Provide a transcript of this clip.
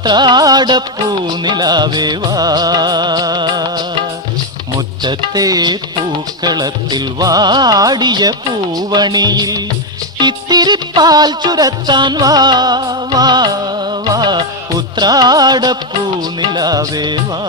ഉത്രാടപ്പൂ നിലാവേ വാ, മുറ്റത്തെ പൂക്കളത്തിൽ വാടിയ പൂവണിയിൽ ഇത്തിരി പാൽ ചുരത്താൻ വാ വാ വാ, ഉത്രാടപ്പൂ നിലാവേ വാ.